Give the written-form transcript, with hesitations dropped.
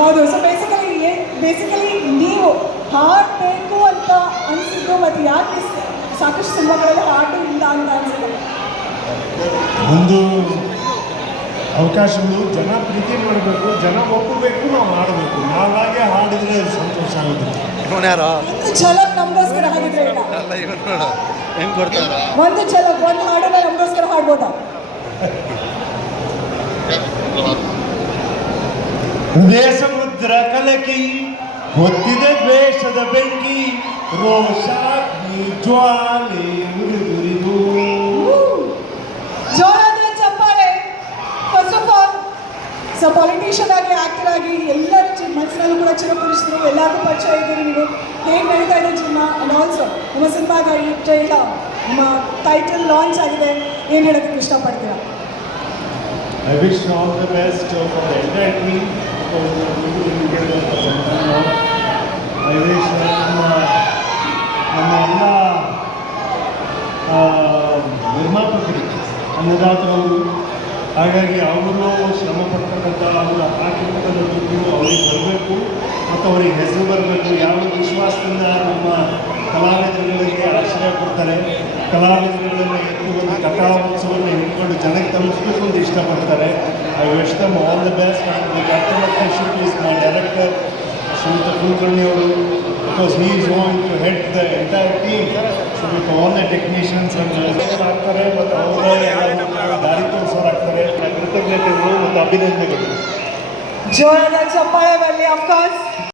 ಹೌದು. So basically ನೀವು ಹಾಡಬೇಕು ಅಂತ ಅನಿಸಿದ್ದು ಮತ್ತು ಯಾಕೆ ಸಾಕಷ್ಟು ಸಿನಿಮಾಗಳಲ್ಲಿ ಹಾಡು ಇಲ್ಲ ಅಂತ ಅನಿಸಿದೆ? ಒಂದು ಅವಕಾಶಗಳು ಜನ ಪ್ರೀತಿ ಮಾಡಬೇಕು, ಜನ ಒಪ್ಪಬೇಕು, ನಾವು ಹಾಡಬೇಕು. ನಾವಾಗೆ ಹಾಡಿದ್ರೆ ಸಂತೋಷ ಆಗೋದಿಲ್ಲ. ಒಂದು ಛಲಕ್ ನಮಗೋಸ್ಕರ ಹಾಗಿದ್ರೆ ಇಲ್ಲ, ಹೆಂಗೆ ಕೊಡ್ತಾರ ಒಂದು ಛಲಕ್ ಒಂದು ಹಾಡನ್ನ ನಮಗೋಸ್ಕರ ಹಾಡ್ಬೋದಾ? ಹೃದಯ ಸಮುದ್ರ ಕಲಕಿ ಹೊತ್ತಿದೆ ದ್ವೇಷದ ಬೆಂಕಿ, ರೋಷಾಗ್ನಿ ಜ್ವಾಲೆ ಉರಿದುರಿದು. ಜೋರಾದ ಚಪ್ಪಾಳೆ. ಫಸ್ಟ್ ಆಫ್ ಆಲ್ ಪೊಲಿಟಿಷಿಯನ್ ಆಗಿ, ಆಕ್ಟರ್ ಆಗಿ ಎಲ್ಲರ ಮನಸ್ಸಿನಲ್ಲೂ ಕೂಡ ಚಿರಪುರುಷರು, ಎಲ್ಲರಿಗೂ ಪರಿಚಯ ಇದ್ದೀರಿ ನೀವು. ಹೇಗೆ ನಡೀತಾ ಇದೆ ಜೀವನ? ಅಂಡ್ ಆಲ್ಸೋ ನಿಮ್ಮ ಸಿನಿಮಾದ ಈ ಟ್ರೈಲರ್, ನಿಮ್ಮ ಟೈಟಲ್ ಲಾಂಚ್ ಆಗಿದೆ, ಏನು ಹೇಳೋದಕ್ಕೆ ಇಷ್ಟಪಡ್ತೀರಾ? I wish all the best for the entire team. I wish ನಮ್ಮ ಎಲ್ಲ ನಿರ್ಮಾಪಕರಿಗೆ, ಅನ್ನದಾತರವರು, ಹಾಗಾಗಿ ಅವರು ಶ್ರಮ ಪಡ್ತಕ್ಕಂಥ ಅವರ ಹಾಕಿರ್ತಕ್ಕಂಥ ದುಡ್ಡು ಅವರಿಗೆ ಬರಬೇಕು ಮತ್ತು ಅವರಿಗೆ ಹೆಸರು ಬರಬೇಕು. ಯಾವ ವಿಶ್ವಾಸದಿಂದ ನಮ್ಮ ಕಲಾವಿದರುಗಳಿಗೆ ಆಶ್ರಯ ಕೊಡ್ತಾರೆ, ಕಲಾವಿದರುಗಳನ್ನು ಎತ್ತು ಒಂದು ಕಥಾವೋತ್ಸವವನ್ನು ಇಟ್ಕೊಂಡು ಜನಕ್ಕೆ ತಲುಪಿಸ್ಬೇಕು ಅಂತ ಇಷ್ಟಪಡ್ತಾರೆ. I wish them all the best. The captain of the ship is my director Shriyut Kulkarni ಅವರು, because he is going to head the entire team. So with all the technicians ಆಗ್ತಾರೆ ಮತ್ತು ಅವರೇ ದಾರಿ ತೋರಿಸೋರಾಗ್ತಾರೆ. ಕೃತಜ್ಞತೆಗಳು ಮತ್ತು ಅಭಿನಂದನೆಗಳು. ಜೋರಾದ ಚಪ್ಪಾಳೆ ಬರಲಿ. ಅಫ್ಕೋರ್ಸ್